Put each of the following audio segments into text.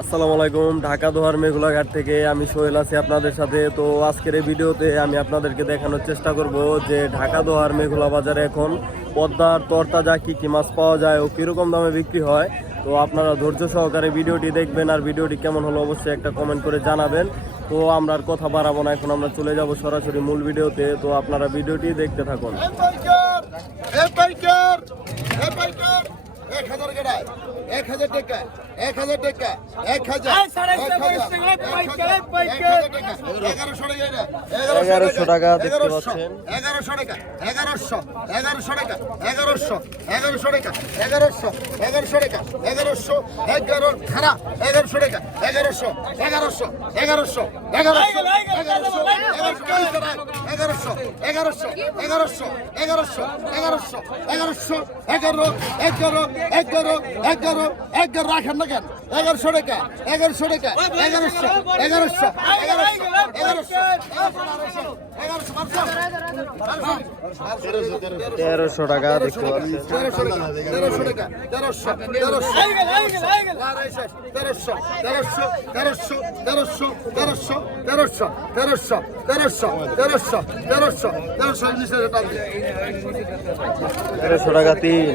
আসসালামু আলাইকুম, ঢাকা মেঘুলাঘাট থেকে আমি সোহেল আছি আপনাদের সাথে। তো আজকের এই ভিডিওতে আমি আপনাদেরকে দেখানোর চেষ্টা করব যে ঢাকা দোহার মেঘুলা বাজারে এখন পদ্মার তরতাজা কি কি মাছ পাওয়া যায় ও কীরকম দামে বিক্রি হয়। তো আপনারা ধৈর্য সহকারে ভিডিওটি দেখবেন আর ভিডিওটি কেমন হলো অবশ্যই একটা কমেন্ট করে জানাবেন। তো আমরা আর কথা বাড়াবো না, এখন আমরা চলে যাব সরাসরি মূল ভিডিওতে। তো আপনারা ভিডিওটি দেখতে থাকুন। এ পাইকার এ পাইকার এ পাইকার এক হাজার গেড়ায় এক হাজার টাকা এক হাজার টাকা এক হাজার এই সাড়ে এগারোশো টাকা, পাইকার, এই পাইকার। এগারোশো টাকা এটা, এগারোশো টাকা দেখতে এগারোশো, পাচ্ছেন। এগারোশো টাকা এগারোশো এগারোশো টাকা এগারোশো এগারোশো টাকা এগারোশো এগারোশো টাকা এগারোশো এগারো খারাপ এগারোশো টাকা এগারোশো এগারোশো এগারোশো এগারোশো এগারোশো এগারোশো এগারোশো এগারোশো এগারোশো এগারোশো এগারোশো এগারো এগারো এগারো এগারো এগারো রাখেন না কেন এগারোশো টাকা এগারোশো টাকা এগারোশো এগারোশো তেরোশো টাকা দেখতে পাচ্ছেন তেরোশো টাকা তেরোশো টাকা তেরোশো তেরোশো তেরোশো তেরোশো তেরোশো তেরোশো তেরোশো তেরোশো তেরোশো তেরোশো তেরোশো তেরোশো তেরোশো নিচে যেটা তেরোশো টাকা তিন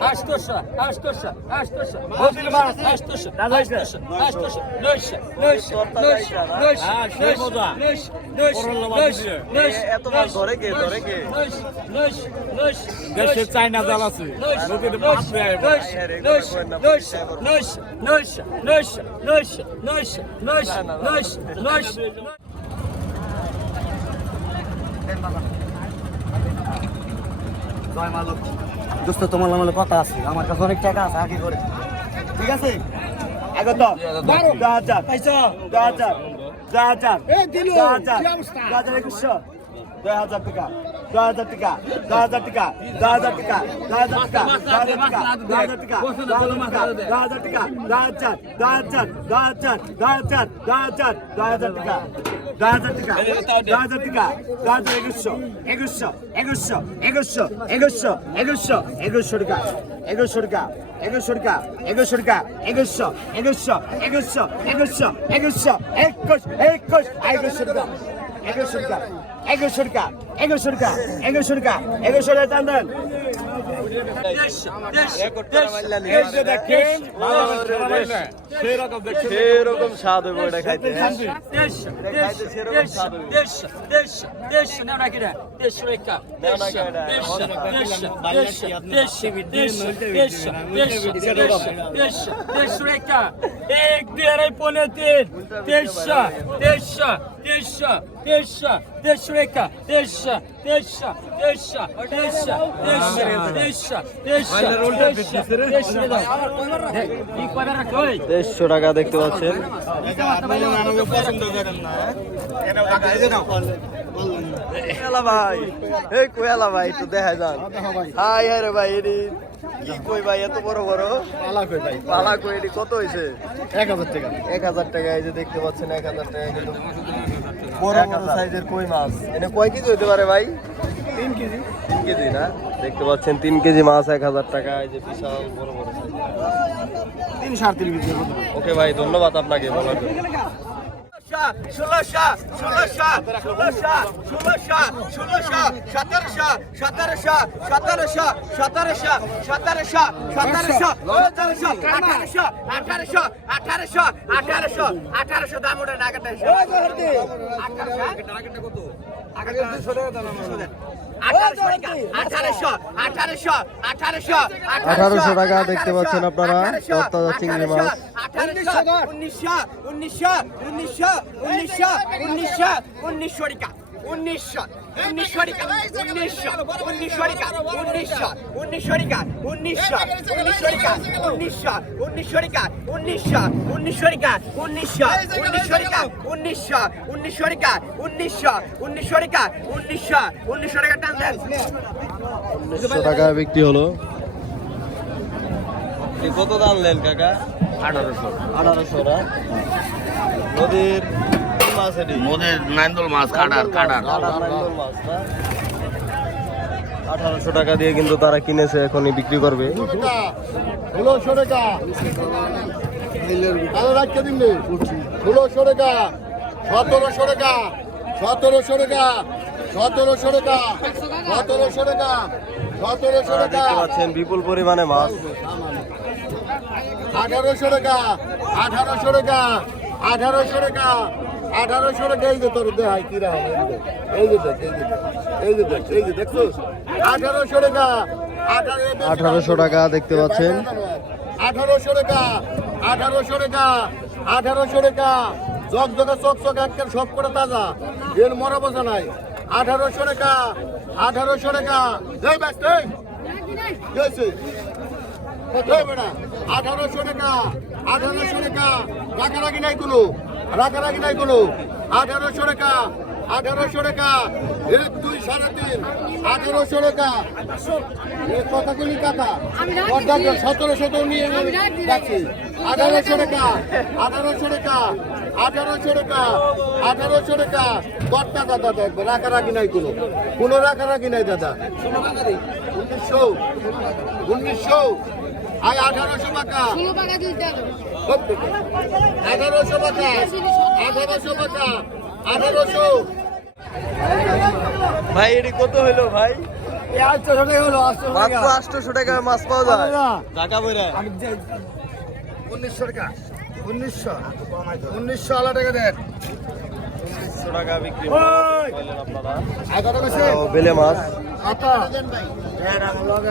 Aştoşa, aştoşa, aştoşa. Bozulmaz. Aştoşa, aştoşa, aştoşa. Löşe, löşe, löşe, löşe, löşe, löşe, löşe, löşe, এতবার ধরে কে ধরে কে দেশে চাইনা জাল আছে লোকের মাছ দেয় Thank you. জয় মা লক্ষ্মী দোস্ত তোমার নামে কথা আছে আমার কাছে অনেক টাকা আছে আগে করে। ঠিক আছে? আগে তো বারো। দশ হাজার। পাইছো? দশ হাজার। দশ হাজার। দশ হাজার। দশ হাজার একুশশো। দশ হাজার টাকা। দশ হাজার টাকা দশ হাজার টাকা দশ হাজার টাকা দশ হাজার টাকা দশ হাজার টাকা দশ হাজার টাকা দশ হাজার টাকা দশ হাজার দশ হাজার দশ হাজার টাকা দশ হাজার টাকা দশ হাজার টাকা দশ হাজার একুশশো একুশশো একুশশো একুশশো একুশশো একুশশো একুশশো টাকা একুশশো টাকা একুশশো টাকা একুশশো টাকা একুশশো একুশশো একুশশো একুশশো একুশশো একুশ একুশ একুশশো টাকা এগারোশো টাকা এগারোশো টাকা এগারোশো টাকা এগারোশো টাকা এগারোশো টাকা টান দেন সেরকম স্বাদ হবে ওটা খাইতে এক দেড় পনেরো তিন তেইশ তেইশ তেইশ তেইশশো তেইশশো রেখা তেইশশো তেইশশো তেইশশো তেইশশো তেইশশো তেইশশো তেইশশো দেড়শো টাকা দেখতে পাচ্ছেন। কোয়ালা ভাই এই কোয়ালা ভাই একটু দেখা যান হাই হাই রে ভাই এটি কি কই ভাই এত বড় বড়? পালা কই এটি কত হয়েছে এক হাজার টাকা। এক হাজার টাকা এই যে দেখতে পাচ্ছেন এক হাজার টাকা কিন্তু। বড় বড় সাইজের কই মাছ? এনে কয় কেজি হতে পারে ভাই? তিন কেজি। তিন কেজি না? দেখতে পাচ্ছেন তিন কেজি মাছ এক হাজার টাকা এই যে বিশাল বড় বড় সাইজ। তিন সাড়ে তিন কেজি ওকে ভাই ধন্যবাদ আপনাকে বলার জন্য আঠারোশো দাম ওটা আঠারোশো আঠারোশো। আঠারোশো কত? আগে দুশো টাকা দাম আঠারোশো আঠারোশো আঠারোশো আঠারোশো টাকা দেখতে পাচ্ছেন আপনারা তরতাজা চিংড়ি মাছ। উনিশশো উনিশশো উনিশশো উনিশশো উনিশশো উনিশশো টাকা উনিশশো। উনিশশো টাকা উনিশশো উনিশশো উনিশশো উনিশশো উনিশশো উনিশশো উনিশশো উনিশশো উনিশশো উনিশশো উনিশশো উনিশশো টাকা উনিশশো উনিশশো টাকা উনিশশো উনিশশো টাকা উনিশশো উনিশশো টাকা দেন উনিশশো টাকা বিক্রি হলো কত দাম নেন কাকা আঠারোশো আঠারোশো নদীর মাছ এটি মোদের নাইন্দল মাছ কাটার কাটার আঠারোশো টাকা দিয়ে কিন্তু তারা কিনেছে এখনই বিক্রি করবে। টাকা ষোলোশো টাকা। আরও রাখতে দিন ষোলোশো টাকা সতেরোশো টাকা সতেরোশো টাকা সতেরোশো টাকা সতেরোশো টাকা সতেরোশো টাকা। পাচ্ছেন বিপুল পরিমাণে মাছ। আঠারোশো টাকা আঠারোশো টাকা আঠারোশো টাকা আঠারোশো টাকা এই যে তোর দেহাই কি রাখ এই যে দেখ এই যে দেখ এই যে দেখ এই যে দেখছ আঠারোশো টাকা আঠারোশো টাকা দেখতে পাচ্ছেন। আঠারোশো টাকা আঠারোশো টাকা আঠারোশো টাকা। জগ জগা চক চক একটা সব করে তাজা। এর মরা বসা নাই। আঠারোশো টাকা আঠারোশো টাকা। এই বেটা, আঠারোশো টাকা আঠারোশো টাকা। রাখারাখি নাই কোনো। রাখারাখি নাই কোনো। আঠারোশো টাকা আঠারোশো টাকা এক দুই সাড়ে তিন আঠারোশো টাকা। কথাগুলি টাকা সতেরোশো তো নিয়ে যাচ্ছি আঠারোশো টাকা আঠারোশো টাকা আঠারোশো টাকা আঠারোশো টাকা। দশ টাকা দাদা একবার রাখারাখি নাই কোনো। কোনো রাখারাখি নাই দাদা। উনিশশো উনিশশো আয় আঠারোশো টাকা। টাকা এগারোশো টাকা। এগারোশো টাকা। আঠারোশো। ভাই এটি কত হইল ভাই? মাত্র আটশোশো টাকায় মাছ পাওয়া যায়। ঢাকা বইরা। উনিশশো টাকা। উনিশশো। উনিশশো আলা টাকা দেন। আটশো টাকা বিক্রি পাইলেন আপনারা। বেলে মাছ। আটশো টাকা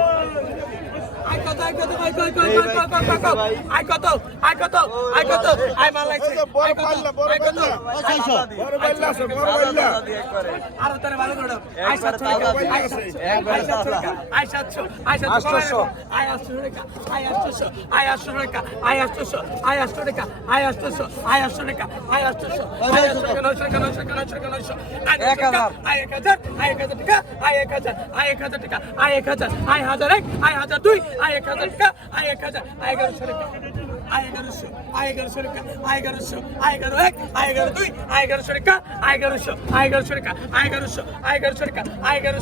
কত আই কত আই কত আই কত আই কত আই কত আই কত আই কত আই মালাইছে আই কত। আই কত বড় পাল্লা আছে, বড় পাল্লা। আর তারে ভালো করে দাও। আই সাতশো টাকা আই সাতশো টাকা আই সাতশো আই সাতশো আই আটশো টাকা আই আটশো আই আটশো টাকা আই আটশো আই আটশো টাকা আই আটশো আই আটশো টাকা আই আটশো আই আটশো টাকা নয়শো টাকা নয়শো টাকা নয়শো টাকা নয়শো এক হাজার। আই এক হাজার আই এক হাজার টাকা আই এক হাজার আই এক হাজার টাকা আই এক হাজার আই হাজার এক আই হাজার দুই আই এক হাজার টাকা আয় এক হাজার আয় এগারোশো আয় এগারোশো আয় এগারোশো রেখা আয় এগারোশো আয় এগারো এক আয় এগারো দুই আয় এগারোশো রেখা আয় এগারোশো আয় এগারোশো রেখা আয় এগারোশো আয় এগারোশো রেখা আয় এগারোশো